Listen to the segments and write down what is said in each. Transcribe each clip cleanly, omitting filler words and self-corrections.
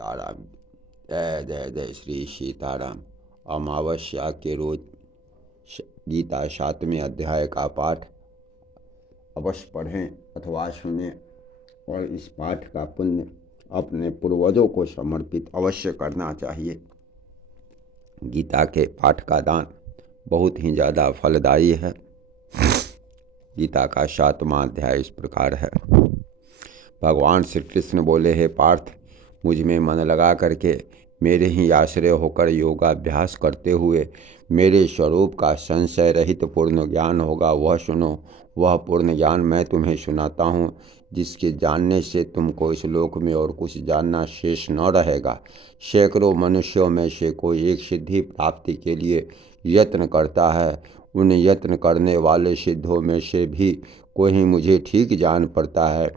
सीताराम। जय जय जय श्री सीताराम। अमावस्या के रोज गीता 7वें अध्याय का पाठ अवश्य पढ़ें अथवा सुनें और इस पाठ का पुण्य अपने पूर्वजों को समर्पित अवश्य करना चाहिए। गीता के पाठ का दान बहुत ही ज़्यादा फलदायी है। गीता का 7वां अध्याय इस प्रकार है। भगवान श्री कृष्ण बोले, हे पार्थ, मुझ में मन लगा करके मेरे ही आश्रय होकर योगाभ्यास करते हुए मेरे स्वरूप का संशय रहित पूर्ण ज्ञान होगा वह सुनो। वह पूर्ण ज्ञान मैं तुम्हें सुनाता हूँ, जिसके जानने से तुमको इस लोक में और कुछ जानना शेष न रहेगा। सैकड़ों मनुष्यों में से कोई एक सिद्धि प्राप्ति के लिए यत्न करता है। उन यत्न करने वाले सिद्धों में से भी कोई मुझे ठीक जान पड़ता है।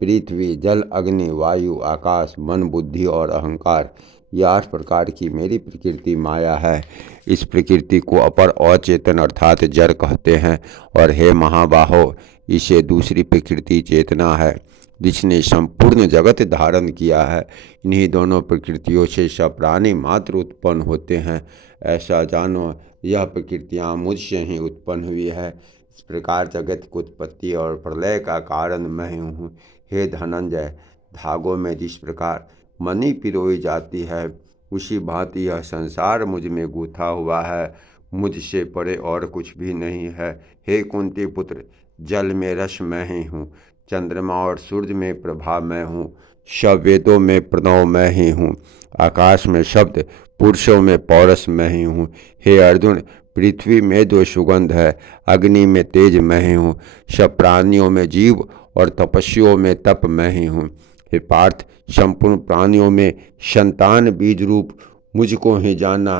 पृथ्वी, जल, अग्नि, वायु, आकाश, मन, बुद्धि और अहंकार, ये 8 प्रकार की मेरी प्रकृति माया है। इस प्रकृति को अपर अचेतन अर्थात जड़ कहते हैं। और हे महाबाहो, इसे दूसरी प्रकृति चेतना है, जिसने संपूर्ण जगत धारण किया है। इन्हीं दोनों प्रकृतियों से सब प्राणी मात्र उत्पन्न होते हैं। ऐसा जानो, यह प्रकृतियाँ मुझसे ही उत्पन्न हुई है। इस प्रकार जगत की उत्पत्ति और प्रलय का कारण मैं हूँ। हे धनंजय, धागों में जिस प्रकार मणि पिरोई जाती है, उसी भांति यह संसार मुझ में गूथा हुआ है। मुझसे परे और कुछ भी नहीं है। हे कुंती पुत्र, जल में रस मैं ही हूँ, चंद्रमा और सूर्य में प्रभा मैं हूँ, सब वेदों में प्रणव मैं ही हूँ, आकाश में शब्द, पुरुषों में पौरस मैं ही हूँ। हे अर्जुन, पृथ्वी में जो सुगंध है, अग्नि में तेज मैं ही हूँ, सब प्राणियों में जीव और तपस्वियों में तप मैं ही हूँ। हे पार्थ, संपूर्ण प्राणियों में संतान बीज रूप मुझको ही जाना।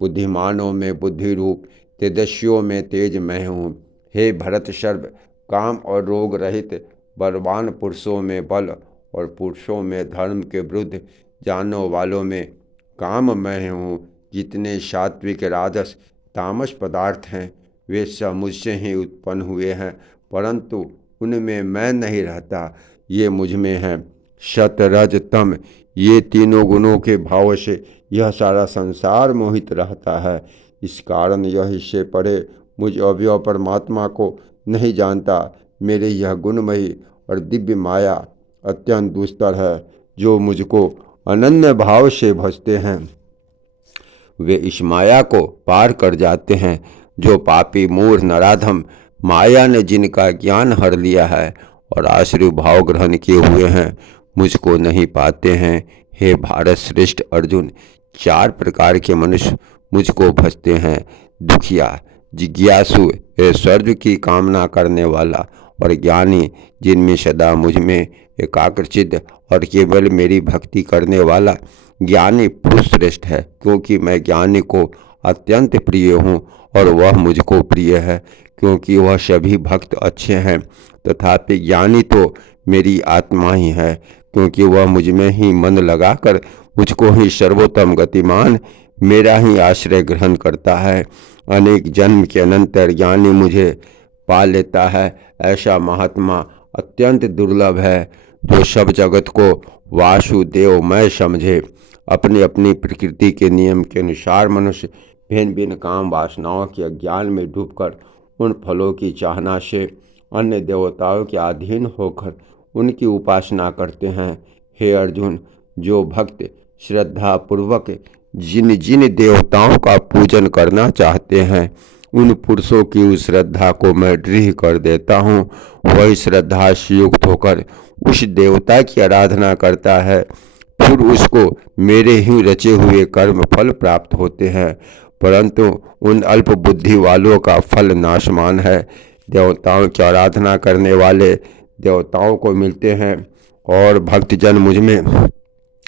बुद्धिमानों में बुद्धि रूप, तेजस्वियों में तेज मैं हूँ। हे भरत सर्व काम और रोग रहित बलवान पुरुषों में बल और पुरुषों में धर्म के विरुद्ध जानने वालों में काम मैं हूँ। जितने सात्विक, राजस, तामस पदार्थ हैं, वे सब मुझसे ही उत्पन्न हुए हैं, परंतु उनमें मैं नहीं रहता, ये मुझ में हैं। सत, रज, तम, ये तीनों गुणों के भाव से यह सारा संसार मोहित रहता है। इस कारण यह इससे परे मुझ अव्यय परमात्मा को नहीं जानता। मेरे यह गुणमयी और दिव्य माया अत्यंत दुस्तर है। जो मुझको अनन्य भाव से भजते हैं, वे इस माया को पार कर जाते हैं। जो पापी, मूढ़, नराधम, माया ने जिनका ज्ञान हर लिया है और आश्रय भाव ग्रहण किए हुए हैं, मुझको नहीं पाते हैं। हे भारत श्रेष्ठ अर्जुन, 4 प्रकार के मनुष्य मुझको भजते हैं। दुखिया, जिज्ञासु, स्वर्ग की कामना करने वाला और ज्ञानी, जिनमें सदा मुझ में एकाग्रचित्त और केवल मेरी भक्ति करने वाला ज्ञानी पुरुष श्रेष्ठ है, क्योंकि मैं ज्ञानी को अत्यंत प्रिय हूँ और वह मुझको प्रिय है, क्योंकि वह सभी भक्त अच्छे हैं। तथापि ज्ञानी तो मेरी आत्मा ही है, क्योंकि वह मुझ में ही मन लगाकर मुझको ही सर्वोत्तम गतिमान मेरा ही आश्रय ग्रहण करता है। अनेक जन्म के अनंतर ज्ञानी मुझे पा लेता है। ऐसा महात्मा अत्यंत दुर्लभ है, जो सब जगत को वासुदेवमय समझे। अपनी अपनी प्रकृति के नियम के अनुसार मनुष्य भिन्न भिन्न काम वासनाओं के अज्ञान में डूबकर उन फलों की चाहना से अन्य देवताओं के अधीन होकर उनकी उपासना करते हैं। हे अर्जुन, जो भक्त श्रद्धा पूर्वक जिन जिन देवताओं का पूजन करना चाहते हैं, उन पुरुषों की उस श्रद्धा को मैं दृढ़ कर देता हूँ। वही श्रद्धा से युक्त होकर उस देवता की आराधना करता है, फिर उसको मेरे ही रचे हुए कर्म फल प्राप्त होते हैं। परंतु उन अल्प बुद्धि वालों का फल नाशमान है। देवताओं की आराधना करने वाले देवताओं को मिलते हैं और भक्तजन मुझ में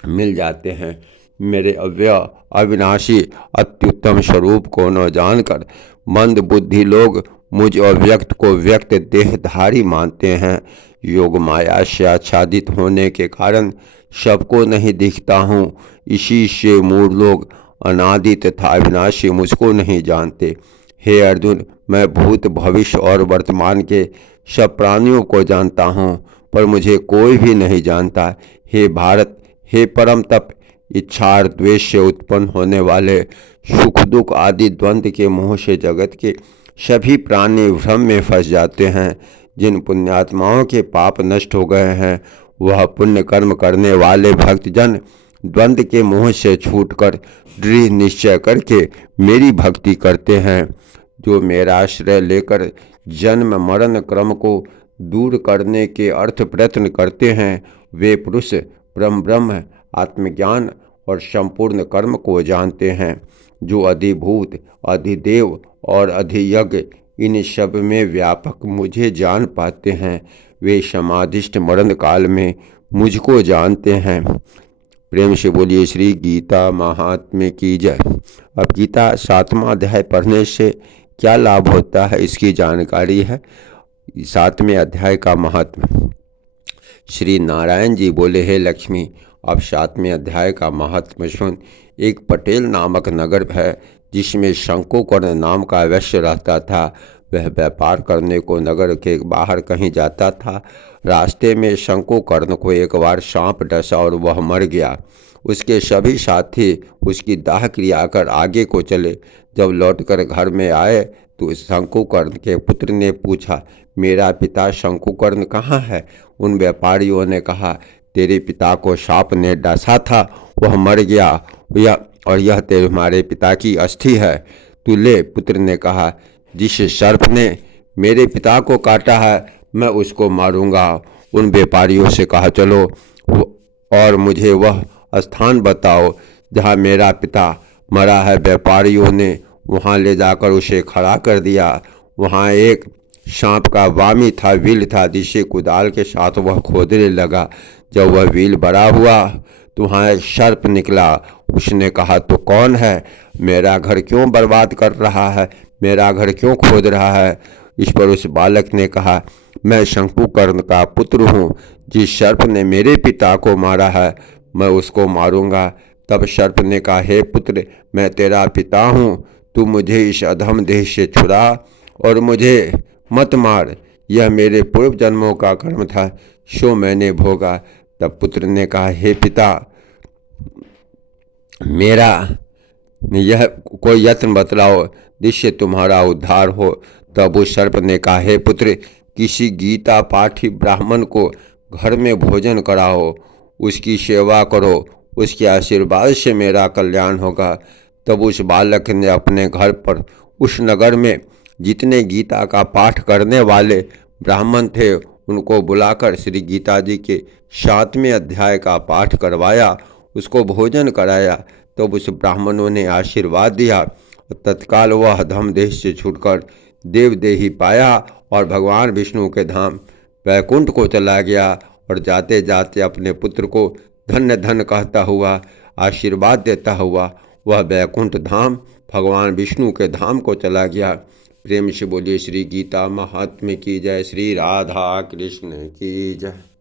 मिल जाते हैं। मेरे अव्यय अविनाशी अत्युत्तम स्वरूप को न जानकर मंद बुद्धि लोग मुझ अव्यक्त को व्यक्त देहधारी मानते हैं। योग माया से आच्छादित होने के कारण सबको नहीं दिखता हूँ, इसी से मूढ़ लोग अनादि तथा अविनाशी मुझको नहीं जानते। हे अर्जुन, मैं भूत, भविष्य और वर्तमान के सब प्राणियों को जानता हूँ, पर मुझे कोई भी नहीं जानता। हे भारत, हे परम तप, इच्छा और द्वेष से उत्पन्न होने वाले सुख दुख आदि द्वंद्व के मोह से जगत के सभी प्राणी भ्रम में फंस जाते हैं। जिन पुण्यात्माओं के पाप नष्ट हो गए हैं वह पुण्य कर्म करने वाले भक्तजन द्वंद्व के मोह से छूटकर दृढ़ निश्चय करके मेरी भक्ति करते हैं। जो मेरा आश्रय लेकर जन्म मरण क्रम को दूर करने के अर्थ प्रयत्न करते हैं वे पुरुष ब्रह्म आत्मज्ञान और संपूर्ण कर्म को जानते हैं। जो अधिभूत अधिदेव और अधियज्ञ इन सब में व्यापक मुझे जान पाते हैं वे समाधिष्ठ मरण काल में मुझको जानते हैं। प्रेम से बोलिए श्री गीता महात्म्य की जय। अब गीता 7वां अध्याय पढ़ने से क्या लाभ होता है इसकी जानकारी है। 7वें अध्याय का महात्म्य। श्री नारायण जी बोले, हे लक्ष्मी, अब 7वें अध्याय का महात्म्य सुन। एक पटेल नामक नगर है जिसमें शंकुकर्ण नाम का वैश्य रहता था। वह व्यापार करने को नगर के बाहर कहीं जाता था। रास्ते में शंकुकर्ण को एक बार सांप डसा और वह मर गया। उसके सभी साथी उसकी दाह क्रिया कर आगे को चले। जब लौटकर घर में आए तो शंकुकर्ण के पुत्र ने पूछा, मेरा पिता शंकुकर्ण कहाँ है? उन व्यापारियों ने कहा, तेरे पिता को सांप ने डसा था, वह मर गया और यह तुम्हारे पिता की अस्थि है। तू ले। पुत्र ने कहा, जिस सर्प ने मेरे पिता को काटा है मैं उसको मारूंगा। उन व्यापारियों से कहा, चलो और मुझे वह स्थान बताओ जहाँ मेरा पिता मरा है। व्यापारियों ने वहाँ ले जाकर उसे खड़ा कर दिया। वहाँ एक सांप का वामी था, विल था, जिसे कुदाल के साथ वह खोदने लगा। जब वह विल बड़ा हुआ तो वहाँ एक सर्प निकला। उसने कहा, तो कौन है? मेरा घर क्यों बर्बाद कर रहा है? मेरा घर क्यों खोद रहा है? इस पर उस बालक ने कहा, मैं शंकुकर्ण का पुत्र हूँ। जिस सर्प ने मेरे पिता को मारा है मैं उसको मारूंगा। तब सर्प ने कहा, हे पुत्र, मैं तेरा पिता हूँ, तू मुझे इस अधम देह से छुड़ा और मुझे मत मार। यह मेरे पूर्व जन्मों का कर्म था, सो मैंने भोगा। तब पुत्र ने कहा, हे पिता, मेरा यह कोई यत्न बतलाओ जिससे तुम्हारा उद्धार हो। तब उस सर्प ने कहा, हे पुत्र, किसी गीता पाठी ब्राह्मण को घर में भोजन कराओ, उसकी सेवा करो, उसके आशीर्वाद से मेरा कल्याण होगा। तब उस बालक ने अपने घर पर उस नगर में जितने गीता का पाठ करने वाले ब्राह्मण थे उनको बुलाकर श्री गीता जी के 7वें अध्याय का पाठ करवाया, उसको भोजन कराया। तब उस ब्राह्मणों ने आशीर्वाद दिया। तत्काल वह अधम देह से छूटकर देवदेही पाया और भगवान विष्णु के धाम वैकुंठ को चला गया और जाते जाते अपने पुत्र को धन्य धन्य कहता हुआ आशीर्वाद देता हुआ वह वैकुंठ धाम भगवान विष्णु के धाम को चला गया। प्रेम से बोलिए श्री गीता महात्म्य की जय। श्री राधा कृष्ण की जय।